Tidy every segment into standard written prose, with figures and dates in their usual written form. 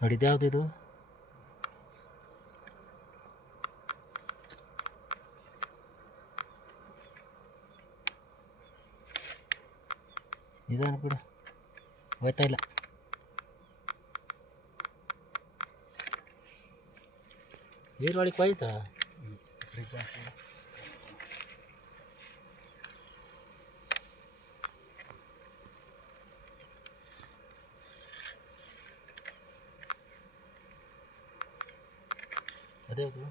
ನೋಡಿ ಇದ್ಯಾವುದಿದು? ಇದಾನ ಬಿಡು, ಹೋಯ್ತಾ ಇಲ್ಲ. ನೀರೊಳಗೆ ಹೋಯ್ತಾ? ಅದೇ ಅದು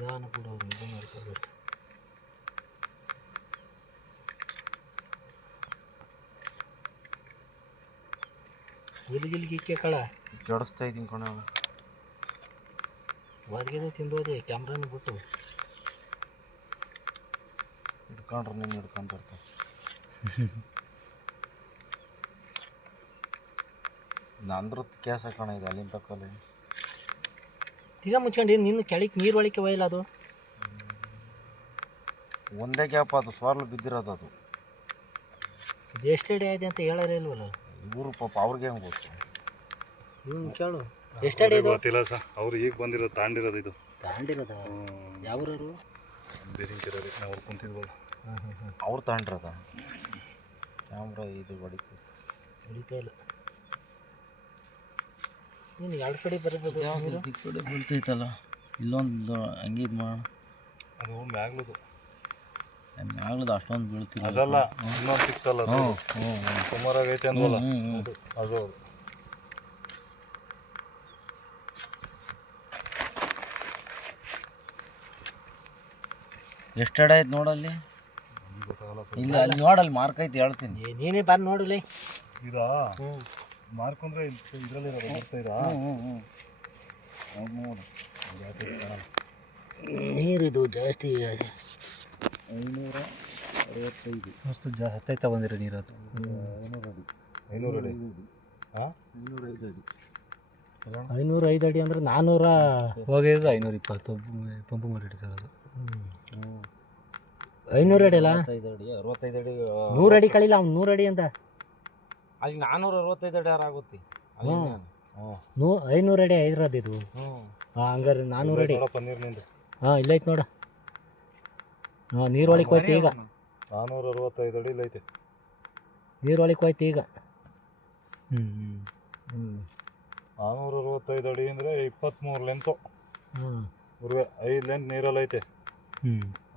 ನಿಧಾನ ಕೂಡ ಅವ್ರು ಇದು ಮಾಡ್ಕೋಬೇಕು. ಗಿಲ್ಗಿಲ್ಗಿಕ್ಕೆ ಕಳ ಜಡಿಸ್ತಾ ಇದ್ದೀನಿ ಕಣ. ಹೊರಗಿದೆ ತಿಂದೋದೆ ಕ್ಯಾಮ್ರಾನ ಬಿಟ್ಟು ಹಿಡ್ಕೊಂಡ್ರೆ ನೀನು ಹಿಡ್ಕೊಂತಿರ್ತಾನೆ. ನಂದ್ರದ್ದು ಕ್ಯಾಸ ಕಣ ಇದು ಅಲ್ಲಿಂದ ತಕ್ಕಲ್ಲಿ ಈಗ ಮುಚ್ಕೊಂಡು ನಿನ್ನ ಕೆಳಗೆ ನೀರೊಳಕ್ಕೆ ಒಯ್ಯಲ್ಲ ಅದು. ಒಂದೇ ಗ್ಯಾಪ್ ಅದು ಸ್ವಾರ್ಲು ಬಿದ್ದಿರೋದು ಅದು. ಇದು ಎಷ್ಟು ಅಡಿ ಆಯ್ತು ಅಂತ ಹೇಳೋರೇ ಇಲ್ವಲ್ಲ ಇವರು ಪಾಪ ಅವ್ರಿಗೆ ಹೆಂಗೆ ಗೊತ್ತು? ಇವ್ನು ಕೇಳು ಎಷ್ಟು ಅಡಿ ಇದು? ಗೊತ್ತಿಲ್ಲ ಸರ್, ಅವ್ರು ಈಗ ಬಂದಿರೋದು ತಾಂಡಿರೋದು ಇದು. ತಾಂಡಿರೋದ? ಯಾವ್ರವರು? ಬೇರಿಂಕಿರೋದು ಅವ್ರು ಕುಂತಿದ್ವಲ್ಲ. ಅವ್ರು ತಾಂಡಿರೋದ ಕ್ಯಾಮ್ರಾ ಇದು ಹೊಡಿತು ಹೊಡಿತಾ ಇಲ್ಲ. ನೀನು ಎರಡು ಕಡೆ ಬರಬೇಕು. ಈ ಕಡೆ ಬೀಳ್ತೈತಲ್ಲ, ಇಲ್ಲೊಂದು ಹಂಗೆ ಇದು ಮಾಡೋಣ. ಅದು ಮ್ಯಾಗ್ಲದು ಮ್ಯಾಗ್ಲದು ಅಷ್ಟೊಂದು ಬೀಳ್ತಿಲ್ಲ. ಅದಲ್ಲ, ಇನ್ನೊಂದು ಸಿಕ್ತಲ್ಲ ಸುಮಾರಾಗಿ ಐತೆ ಅಂದ್ವಲ್ಲ ಅದು. ಎಷ್ಟು ಅಡಿ ಆಯ್ತು ನೋಡಲ್ಲಿ? ಇಲ್ಲ ಅಲ್ಲಿ ನೋಡಲ್ಲಿ ಮಾರ್ಕ್ ಐತಿ ಹೇಳ್ತೀನಿ. ನೀನೇ ಬಂದು ನೋಡಲಿ. ಇದಾ ಮಾರ್ಕೊಂಡ್ರೆ ಇದರಲ್ಲಿ ಬರ್ತಾ ಇರಾ? ನೋಡು ನೀರಿದು ಜಾಸ್ತಿ 565 ಅಷ್ಟು ಹತ್ತೈತ ಬಂದಿರೋ ನೀರು ಅದು. 500 ಅಡಿ. ಹಾಂ 505 ಅಡಿ ಅಂದ್ರೆ 400 ಹೋಗಿದ್ದು 520 ಪಂಪು ಮಾಡಿ ಸರ್ ಅದು. 500 ಅಡಿ ಅಲ್ಲ? 65 ಅಡಿ 65 ಅಡಿ 100 ಅಡಿ ಕಳಿಲ್ಲ ಅವ್ನು 100 ಅಡಿ ಅಂತ. ಅಲ್ಲಿ 465 ಅಡಿ ಆಗುತ್ತೆ. 500 ಅಡಿ ಇರೋದು ಇದು. ಹಂಗಾರೆ 400 ಅಡಿ. ನೀರಿನಿಂದ ಹಾಂ ಇಲ್ಲೈತೆ ನೋಡ. ನೀರೊಳಗೆ ಹೋಯ್ತು ಈಗ. 465 ಅಡಿ ಐತೆ. ನೀರೊಳಗೆ ಹೋಯ್ತು ಈಗ. 465 ಅಡಿ ಅಂದರೆ 23 ಲೆಂತು. ಗುರುವೆ 5 ಲೆಂತ್ ನೀರಲ್ಲಿ ಐತೆ.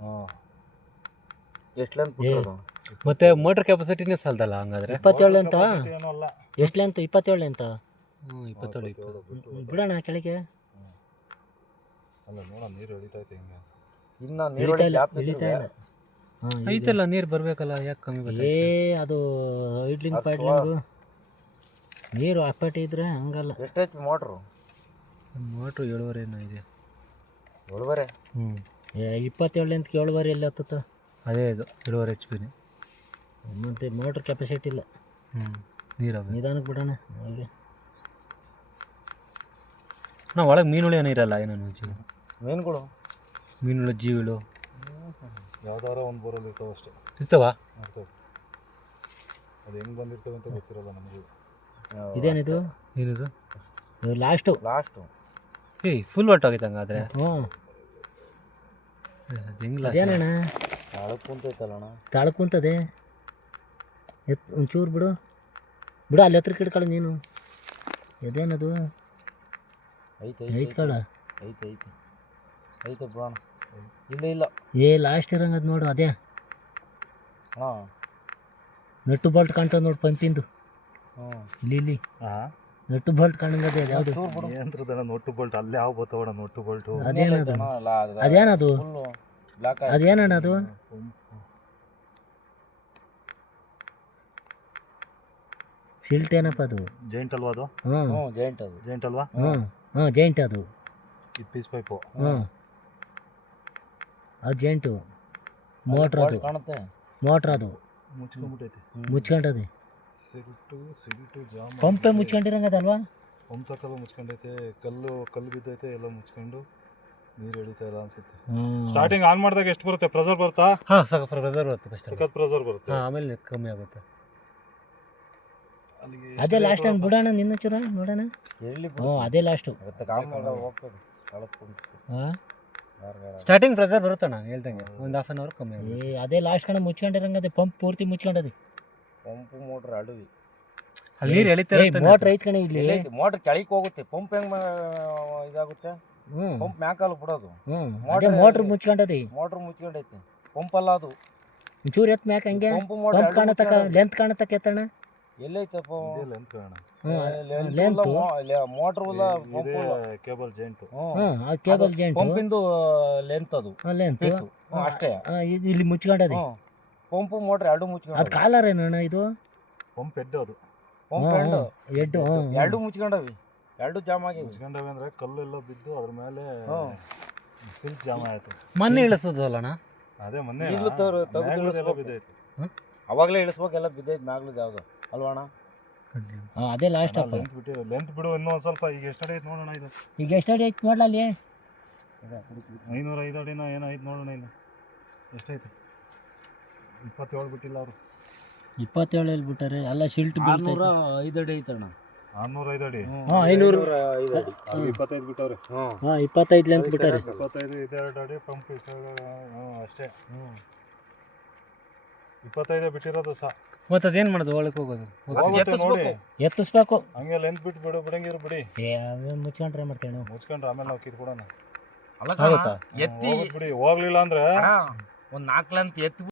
ಹಾಂ ಎಷ್ಟು ಲೆಂತ್ ಬಿಟ್ಟರು? ಮತ್ತೆ ಮೋಟರ್ ಕೆಪಾಸಿಟಿನೇ ಸಾಲದಲ್ಲ ಹಂಗಾದ್ರೆ? 27 ಅಂತ. ಏನೂ ಅಲ್ಲ. ಎಷ್ಟು ಲೆಂತ್? 27 ಅಂತ. 27 ಬಿಡೋಣ ಕೆಳಗೆ. ಅಲ್ಲ ನೋಡ ನೀರು ಎಳಿತೈತೆ ಹಿಂಗೆ. ಇನ್ನು ನೀರೊಳಗೆ ಗ್ಯಾಪ್ ಇಳಿತಾ ಇಲ್ಲ. ಐತಲ್ಲ ನೀರು ಬರಬೇಕಲ್ಲ, ಯಾಕೆ ಕಮ್ಮಿ ಏ ಅದು ಐಡ್ಲಿಂಗ್ ಪಾಡ್ಲಿಂಗು ನೀರು ಅಪ್ಪಟೆ ಇದ್ರೆ ಹಂಗಲ್ಲ. ಎಷ್ಟು ಎಚ್ ಪಿ ಮೋಟ್ರು? ಮೋಟ್ರು 7.5 ಏನೋ ಇದೆ. 7.5? 27 ಅಂತ 7.5 ಎಲ್ಲಿ ಹತ್ತತ್ತ? ಅದೇ ಇದು 7.5 HP. ಮತ್ತು ಮೋಟ್ರ್ ಕೆಪಾಸಿಟಿ ಇಲ್ಲ. ನೀರಾಗ ನಿಧಾನಕ್ಕೆ ಬಿಡೋಣ ಹಾಗೆ. ನಾವು ಒಳಗೆ ಮೀನುಳಿ ಏನೋ ಇರಲ್ಲ, ಏನೋ ಜೀವ ಮೀನುಗಳು ಮೀನುಳ ಜೀವಿಗಳು ಯಾವ್ದಾರ ಒಂದು ಬೋರಲ್ಲಿ ಇರ್ತಾವೆ ಅಷ್ಟೇ. ಸಿಗ್ತಾವ? ಇರ್ತವೆ. ಅದು ಹೆಂಗೆ ಬಂದಿರ್ತವೆ ಅಂತ ಗೊತ್ತಿರಲ್ಲ ನಮಗೆ. ಇದೇನಿದು? ಏನಿದು? ಲಾಸ್ಟು. ಫುಲ್ ಹೊಟ್ಟೋಗೈತೆ ಹಂಗಾದ್ರೆ. ಹ್ಞೂ ಹೆಂಗಿಲ್ಲ ಅದೇನಣ್ಣ ತಾಳಕ್ಕೆ ಕುಂತೈತಲ್ಲಣ್ಣ. ತಾಳು ಕುಂತದೆ. ಒಂಚೂರು ಬಿಡು ಬಿಡು, ಅಲ್ಲಿ ಹತ್ರ ಕಿಡ್ಕೊಳ್ಳ ನೀನು. ಅದೇನದು? ಐತೆ ಕಳ. ಐತೆ ಬ್ರೋಣ. ಇಲ್ಲ ಲಾಸ್ಟ್ ಇರಂಗದು ನೋಡು. ಅದೇ ಹಾಂ ನಟ್ಟು ಬಾಲ್ಟ್ ಕಾಣ್ತದೆ ನೋಡು ಪಂಪಿಂದು. ಇಲ್ಲಿ ಹಾಂ ನಟ್ಟು ಬಾಲ್ಟ್ ಕಾಣಂಗದೆ. ಯಾವುದು ಯಂತ್ರದ ನೊಟ್ಟು ಬೋಲ್ಟ್ ಅಲ್ಲೇ ಯಾವ ಬರ್ತಾವಣ ನೊಟ್ಟು ಬೋಲ್ಟು. ಅದೇನದು? ಅದೇನದು? ಅದೇನಣ್ಣ ಅದು? ಸಿಲ್ಟ್ ಏನಪ್ಪ ಅದು? ಜೈಂಟ್ ಅಲ್ವಾ ಅದು? ಜೈಂಟ್ ಅಲ್ವಾ? ಜೈಂಟ್ ಅದು. ಇದು ಪೀಸ್ ಪೈಪು. ಅದು ಜೇಂಟು ಮೋಟ್ರ್ ಅದು ಕಾಣುತ್ತೆ. ಮೋಟ್ರ್ ಅದು ಮುಚ್ಕೊಂಡ್ಬಿಟ್ಟೈತೆ. ಮುಚ್ಕೊಂಡದೆ ಸಿಡಿಟು ಜಾಮ್ ಪಂಪೆ ಮುಚ್ಕೊಂಡಿರಂಗದಲ್ವಾ. ಪಂಪ್ ತಕಲ್ಲ ಮುಚ್ಕೊಂಡೈತೆ. ಕಲ್ಲು ಬಿದ್ದೈತೆ, ಎಲ್ಲ ಮುಚ್ಕೊಂಡು ನೀರು ಎಳಿತಾ ಇಲ್ಲ ಅನ್ಸುತ್ತೆ. ಸ್ಟಾರ್ಟಿಂಗ್ ಆನ್ ಮಾಡಿದಾಗ ಎಷ್ಟು ಬರುತ್ತೆ? ಪ್ರೆಸರ್ ಬರುತ್ತಾ? ಹಾಂ ಸಾಕು ಪ್ರೆಸರ್ ಬರುತ್ತೆ ಫಸ್ಟ್. ಸಖತ್ ಪ್ರೆಸರ್ ಬರುತ್ತೆ. ಆಮೇಲೆ ಕಮ್ಮಿ ಆಗುತ್ತೆ. ಅಲ್ಲಿಗೆ ಅದೇ ಲಾಸ್ಟ್ ಟೈಮ್ ಬಿಡೋಣ ನಿನ್ನ ಚೂರ ನೋಡೋಣ. ಎಲ್ಲಿ ಹ್ಞೂ ಅದೇ ಲಾಸ್ಟು. ಹೋಗ್ತದೆ. ಹಾಂ ಸ್ಟಾರ್ಟಿಂಗ್ ಪ್ರೆಸರ್ ಬರುತ್ತೆ ನಾನು ಹೇಳ್ದಂಗೆ ಒಂದು ಹಾಫ್ ಆನ್ ಅವರ್ ಕಮ್ಮಿ ಆಗುತ್ತೆ. ಅದೇ ಲಾಸ್ಟ್ ಕಣ ಮುಚ್ಕೊಂಡಿರಂಗದೆ ಪಂಪ್ ಪೂರ್ತಿ ಮುಚ್ಕೊಂಡದೆ. ಪಂಪು ಮೋಟ್ರ್ ಅಡವಿ ಅಲ್ಲಿ ನೀರು ಎಳಿತಾ ಮೋಟ್ರ್ ಐತ್ ಕಣ ಇಲ್ಲಿ. ಮೋಟ್ರ್ ಕೆಳಗೆ ಹೋಗುತ್ತೆ. ಪಂಪ್ ಹೆಂಗ್ ಇದಾಗುತ್ತೆ? ಹ್ಞೂ ಪಂಪ್ ಮ್ಯಾಕಲ್ಲಿ ಬಿಡೋದು. ಹ್ಞೂ ಅದೇ ಮೋಟ್ರ್ ಮುಚ್ಕೊಂಡದೆ. ಮೋಟ್ರ್ ಮುಚ್ಕೊಂಡೈತೆ. ಪಂಪ್ ಅಲ್ಲ ಅದು. ಒಂಚೂರು ಎತ್ ಮ್ಯಾಕ್ ಹಂಗೆ ಪಂಪ್ ಪಂಪ್ ಮೋಟ್ರ್ ಕಾಣತಕ್ಕ ಲೆಂತ್ ಕಾಣತಕ್ಕ ಎತ್ತಣ. ಎಲ್ಲೈತಪ್ಪ ಲೆಂತ್ ಕಾರಣ. ಲೆಂತ್ ಮೋಟ್ರ್ ಇಲ್ಲ ಇದೇ ಕೇಬಲ್ ಜಾಯಿಂಟು. ಹ್ಞೂ ಅದು ಕೇಬಲ್ ಜೇಂಟು ಪಂಪಿಂದು ಲೆಂತ್ ಅದು ಲೆಂತ್ ಅಷ್ಟೇ. ಇದು ಇಲ್ಲಿ ಮುಚ್ಕೊಂಡದೆ. ಪಂಪು ಮೋಟ್ರ್ ಎರಡು ಮುಚ್ಕೊಂಡು. ಅದು ಕಾಲರ್ ಏನಣ್ಣ ಇದು? ಪಂಪ್ ಹೆಡ್ ಅದು. ಪಂಪ್ ಎರಡು ಎಡ್ಡು ಎರಡು ಮುಚ್ಕೊಂಡವಿ. ಎರಡು ಜಾಮ್ ಆಗಿ ಮುಚ್ಕೊಂಡವೆ ಅಂದ್ರೆ ಕಲ್ಲೆಲ್ಲ ಬಿದ್ದು ಅದ್ರ ಮೇಲೆ ಸಿಲ್ಕ್ ಜಾಮ ಆಯ್ತು. ಮೊನ್ನೆ ಇಳಿಸೋದಲ್ಲಣ್ಣ. ಅದೇ ಮೊನ್ನೆ ಈಗಲೂ ಎಲ್ಲ ಬಿದ್ದೈತೆ. ಅವಾಗಲೇ ಇಳಿಸ್ಬೇಕೆಲ್ಲ ಬಿದ್ದೈತೆ ಮ್ಯಾಗ್ಲದ ಯಾವುದು ಅಲ್ವಣ್ಣ? ಅದೇ ಲಾಸ್ಟ್ ಅಪ್ಪ. ಲೆಂತ್ ಬಿಡು ಇನ್ನೂ ಒಂದು ಸ್ವಲ್ಪ. ಈಗ ಎಷ್ಟು ಅಡಿ ಐತೆ ನೋಡೋಣ. ಇದು ಈಗ ಎಷ್ಟು ಅಡಿ ಐತೆ ನೋಡ್ಲ ಅಲ್ಲಿ? 505 ಅಡಿನ ಏನೋ ಐತೆ ನೋಡೋಣ. ಇದು ಎಷ್ಟೈತೆ? 27 ಬಿಟ್ಟಿಲ್ಲ ಅವರು. 27 ಎಲ್ಲಿ ಬಿಟ್ಟಾರೆ ಎಲ್ಲ ಶಿಲ್ಟ್ 605 ಅಡಿ ಐತಣ್ಣ. 605 ಅಡಿ. ಹಾಂ 500 25 ಬಿಟ್ಟವ್ರೆ. ಹಾಂ 25 ಲೆಂತ್ ಬಿಟ್ಟಾರೆ. 25 2 ಅಡಿ ಪಂಪ್ ಅಷ್ಟೇ. 25 ಬಿಟ್ಟಿರೋದು ಸಹ. ಮತ್ತೆ ಅದೇನು ಮಾಡೋದು? ಒಳಗೆ ಹೋಗೋದು ನೋಡಿ ಎತ್ತಿಸ್ಬೇಕು. ಹಂಗೆ ಲೆಂತ್ ಬಿಟ್ಟು ಬಿಡಂಗಿರು ಬಿಡಿ. ಮುಚ್ಕೊಂಡ್ರೆ ಮಾಡ್ತೇವೆ ನಾವು. ಮುಚ್ಕೊಂಡ್ರೆ ಆಮೇಲೆ ನಾವು ಕಿತ್ಕೊಡೋಣ. ಎತ್ತಿ ಬಿಡಿ. ಹೋಗ್ಲಿಲ್ಲ ಅಂದ್ರೆ ಒಂದು 4 ಲೆಂತ್ ಎತ್ತಿ